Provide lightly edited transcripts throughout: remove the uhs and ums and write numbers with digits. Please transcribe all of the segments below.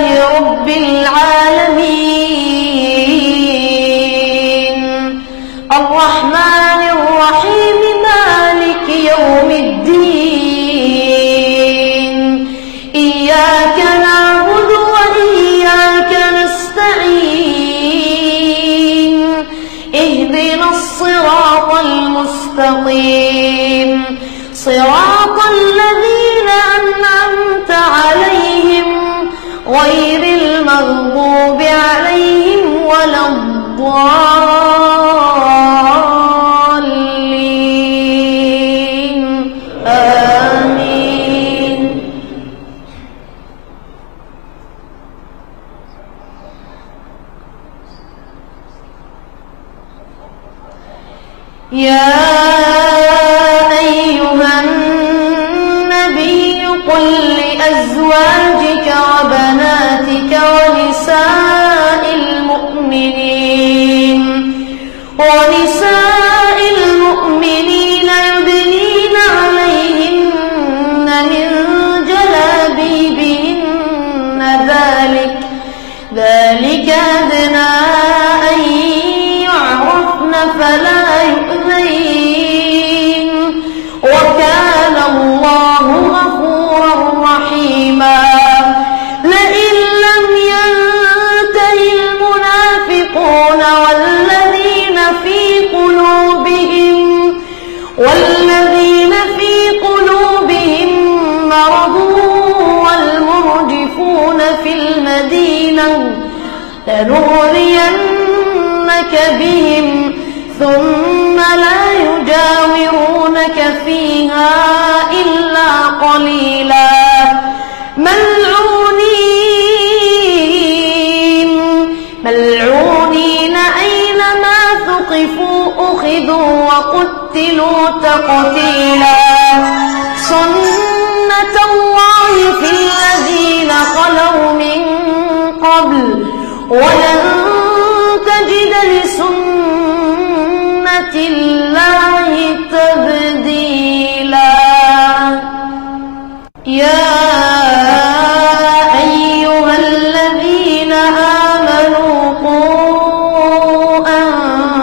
لله رب العالمين الرحمن الرحيم مالك يوم الدين إياك نعبد وإياك نستعين اهدنا الصراط المستقيم صراط الذين أنعمت عليهم غير المغضوب عليهم ولا الضالين آمين. يا أيها النبي قل لأزواجك وبناتك ونساء المؤمنين يدنين عليهن من جلابيبهن ذلك أدنى أن يعرفن فلا يؤذين وكان الله غفورا رحيما. لئن لم ينته المنافقون والذين في قلوبهم مرض والمرجفون في المدينة لنغرينك بهم ثم لا يجاورونك فيها إلا قليلا ملعونين أينما ثقفوا أخذوا وقتلوا تقتيلا. سنة الله في الذين خلوا من قبل ولن تجد لسنة الله تبديلا. يا أيها الذين آمنوا قوا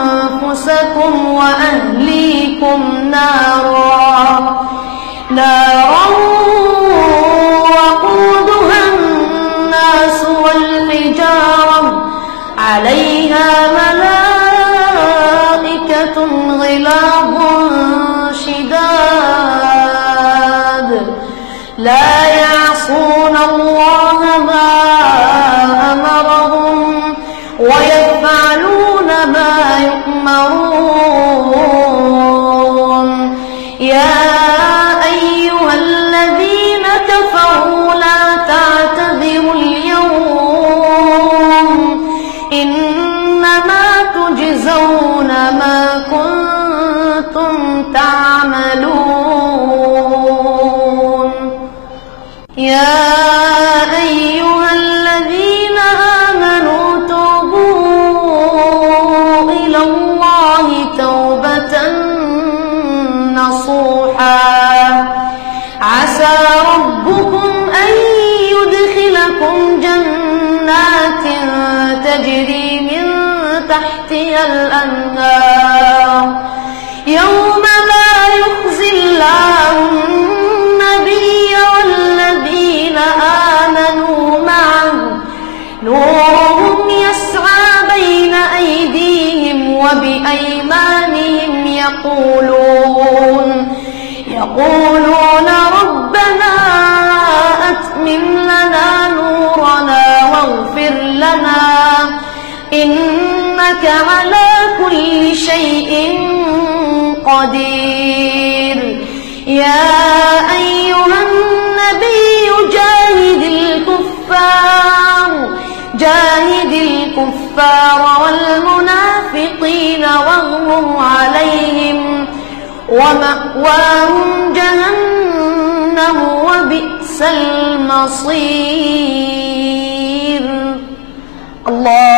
أنفسكم وأهليكم نارا وقودها الناس والحجارة عليها ملائكة غلاظ شداد لا يعصون الله ما أمرهم ويفعلون ما يؤمرون. يا أيها الذين كفروا لا تعتذروا اليوم إنما تجزون ما كنتم تعملون. يا أيها الذين آمنوا توبوا إلى الله توبة نصوحا عسى ربكم أن يدخلكم جنات تجري من تحتها الأنهار يوم لا يخزي الله النبي والذين آمنوا معه نورهم يسعى بين أيديهم وبأيمانهم يقولون ربنا أتمم لنا نورنا واغفر لنا إنك على كل شيء قدير. يا أيها النبي جاهد الكفار والمنافقين واغلظ عليهم ومأواهم جهنم وبئس المصير. الله